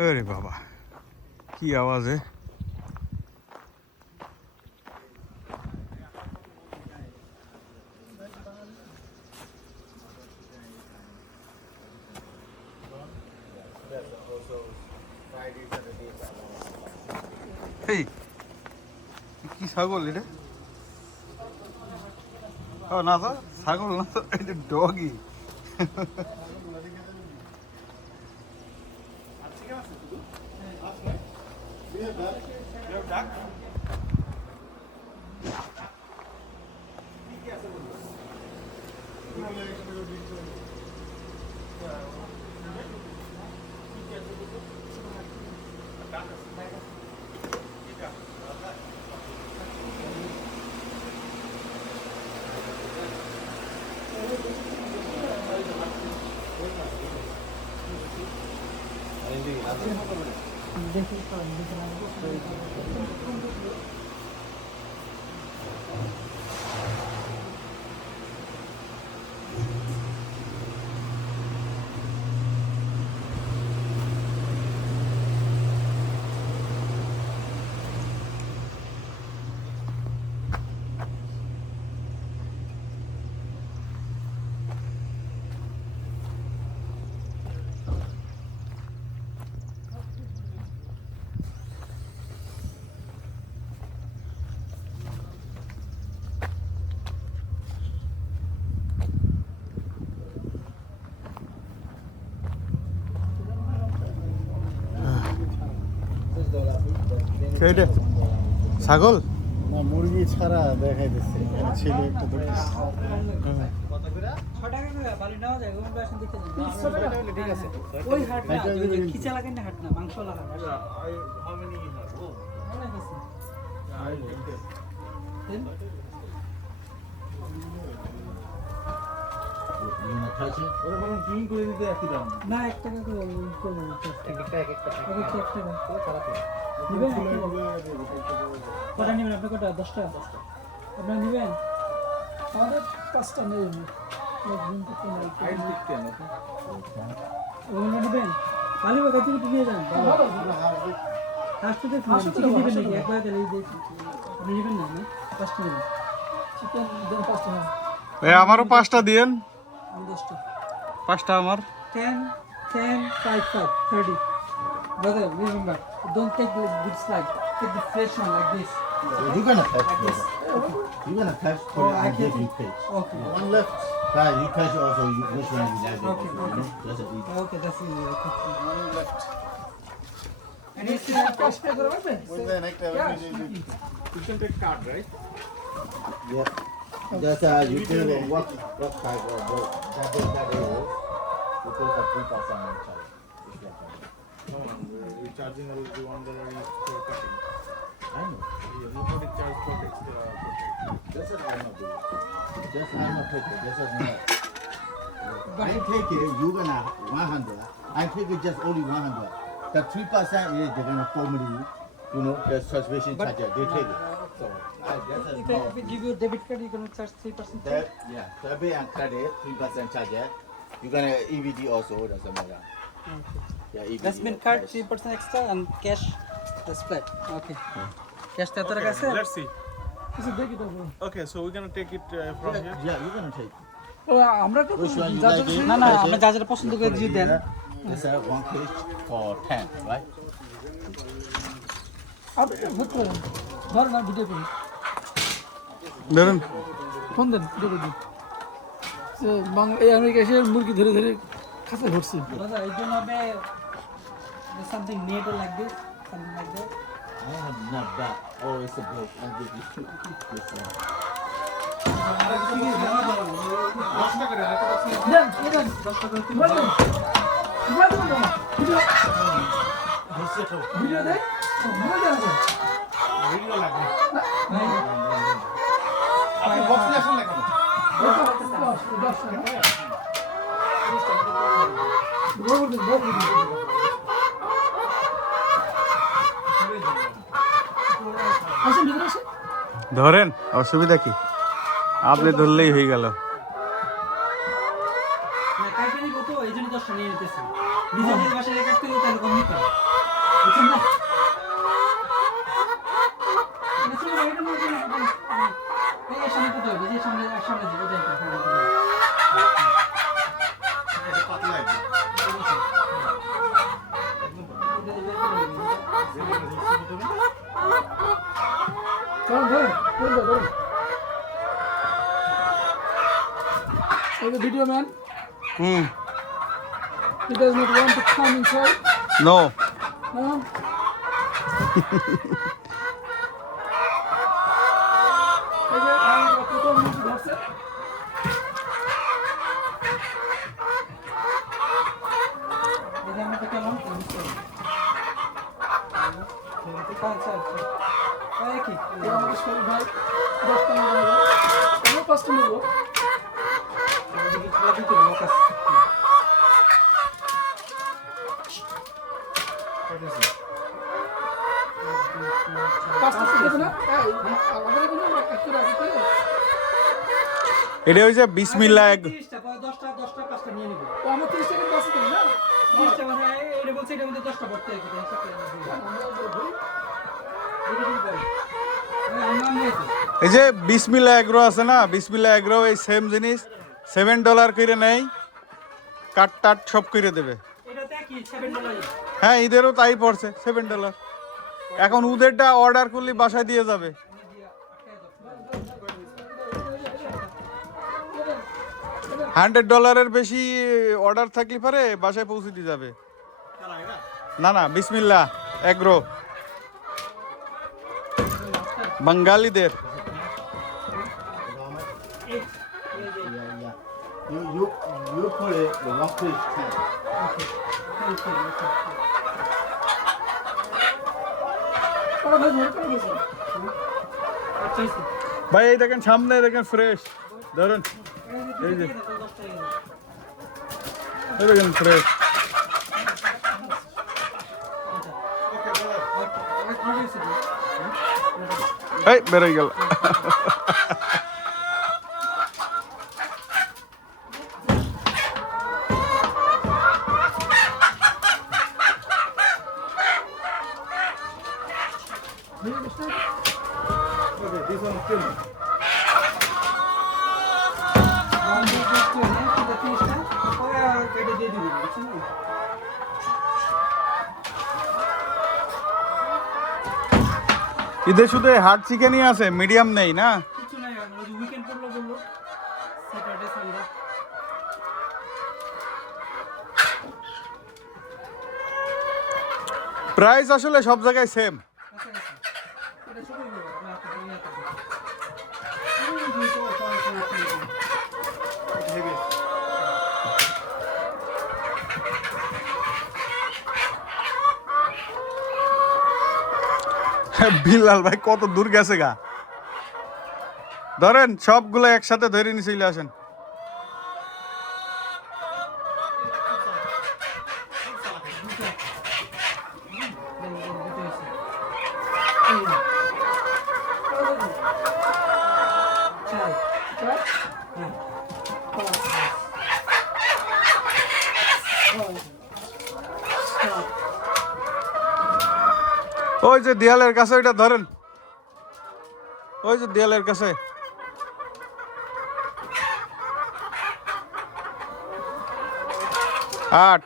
আরে বাবা, কি আওয়াজে? এই, কি ছাগল এটা? না তো, ছাগল না তো এটা ডগি 아, 안 ぜひ。ছাগল না মুরগি ছাড়া দেখাই দিচ্ছে ছিল একটা দোকান না ওই যে খিচা লাগাই না হাট না মাংস লাগা Then? না এক টাকা করে এক টাকা এক টাকা নিবেন কটা নেবেন? আপনি কটা? দশটা? আপনার নেবেন? আমাদের পাঁচটা নেই। নেবেন? ভালো কথা তুমি নিয়ে যান। হাসপাতাল চিকেন নেবেন নাকি? একবার তাহলে আপনি নেবেন না না? পাঁচটা নেবেন? চিকেন দেন পাঁচটা। হ্যাঁ আমারও পাঁচটা দিয়েন। আমি দশটা। পাঁচটা আমার। 10, 10, 5, 5, 30. Brother, remember, don't take this like. Take the fresh one like this. Okay? You're gonna catch like this. Okay. You're gonna catch for oh, and give you. Okay. Yeah. One left. Guys, you catch also you which one you like. Okay, also, okay. You know? That's easy. Okay, that's easy. Okay. One left. And you in a cash paper, right? With yeah. you can take card, right? Yeah. That's uh, you can walk, walk, walk, walk, walk, walk, walk, walk, walk, walk, walk, walk, walk, walk, walk, walk, that. Recharging will be one dollar each for cutting. I know. Yeah, nobody charge for extra cutting. That's what I'm not doing. Just I'm not taking. That's what I'm not. I take it. you're gonna one hundred. I take it just only one hundred. The three percent is they're gonna formally, you know, the suspension But- charge. They take it. So I, that's a If I, if I give you a debit card, you're gonna charge 3%. That, yeah, debit and credit, three percent charge. Yeah. You're gonna EVD also doesn't matter. Okay. Yeah, That's been card cash. 3% extra and cash that's flat. Okay. Cash তো তোর কাছে? Let's see. কিছু দেখি তো বল। Okay, so we're gonna take it uh, from Yeah, here. yeah, you're gonna take. আমরা যা যা-? না না আমরা it? যা পছন্দ করে দিয়ে দেন That's a one page for ten, right? আপনি ভোট করেন ধর না ভিডিও করি ধরেন ফোন দেন ভিডিও করে এই আমেরিকা এসে মুরগি ধরে ধরে খাঁচা ঘুরছি এই জন্য হবে something net like this something like that I have not that. Oh, it's a book. I'll give you this one. Then এই দেন 10 টাকা মোবাইল দেন মোবাইল দেন না ভিডিও ভিডিও না Video লাগবে। আপনি box নিয়ে আসেন না কেন? আসেন ভিতরে আসেন ধরেন অসুবিধা কি? আপনি ধরলেই হয়ে গেল কাইটানি কত এই জন্য দশটা নিয়ে নিতেছি নিজেদের বাসায় কাটতে গেলে তাহলে কম নিতে বুঝছেন না? এটা ছিল না, এটা না, এটা না, এটা না। এই এর সামনে কোথায় হবে? এই যে সামনে, আর সামনে দিকে, ওইটা একটা, হ্যাঁ, ওইটা একটা। এটা পাতলা একদম। এটা দিয়ে বের করে নেবেন। চল, ধরুন, ধরুন, ধরুন। যে video man, hmm he does not want to come inside. No? আচ্ছা, আচ্ছা। শরীর ভাই, দশটা নেব। পাঁচটা নেব। এটা হয়েছে বিসমিল্লা এক। এই যে বিসমিল্লা এগ্রো আছে না বিসমিল্লা এগ্রো এই সেম জিনিস সেভেন ডলার করে নেয় কাট টাট সব করে দেবে। হ্যাঁ এদেরও তাই পড়ছে সেভেন ডলার এখন উদেরটা অর্ডার করলে বাসায় দিয়ে যাবে। হান্ড্রেড ডলারের বেশি অর্ডার থাকলে পারে বাসায় পৌঁছে দিয়ে যাবে। না না বিসমিল্লা এগ্রো বাঙালিদের। করে। ভাই এই দেখেন সামনে দেখেন ফ্রেশ ধরুন এই যে, এই দেখেন ফ্রেশ। এই বেরোয় গেল কেটে দিয়ে দিবি, বুঝছেন? ঈদে শুধু হার্ড চিকেনই আছে মিডিয়াম নেই না কিছু নাই পড়ল বলল। প্রাইস আসলে সব জায়গায় সেম কাছাকাছি। এটা ছোটই হবে, আমার হাতে দিয়ে নিয়ে আসতে হবে। ওই দুইটা, পাঁচটা, আটটা, বিল্লাল ভাই কত দূর গেছে গা। ধরেন সবগুলো একসাথে ধরে নিয়ে চলে আসেন। ওই যে দেয়ালের কাছে, ওইটা ধরেন। ওই যে দেয়ালের কাছে। আট।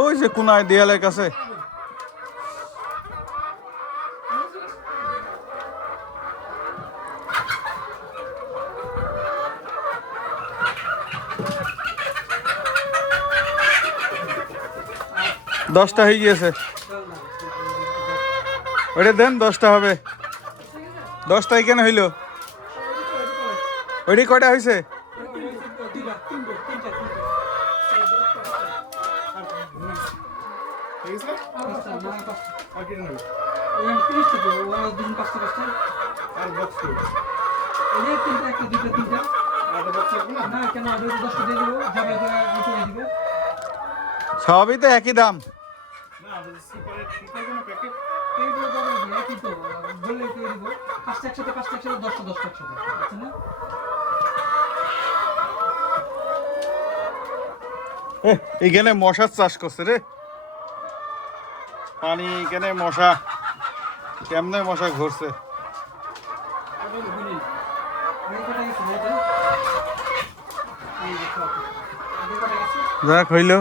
ওই যে কোনায় দেয়ালের কাছে। দশটা হয়ে গিয়েছে। ওটা দেন, দশটা হবে। দশটা এখানে হইল? ওইটি কয়টা হয়েছে কেন সবই তো একই দাম। না বললে দিব। পাঁচটা একসাথে পাঁচটা একসাথে দশটা দশটা একসাথে না? এখানে মশার চাষ করছে রে। পানি এখানে মশা কেমনে মশা ঘুরছে? দেখো যাক হইল।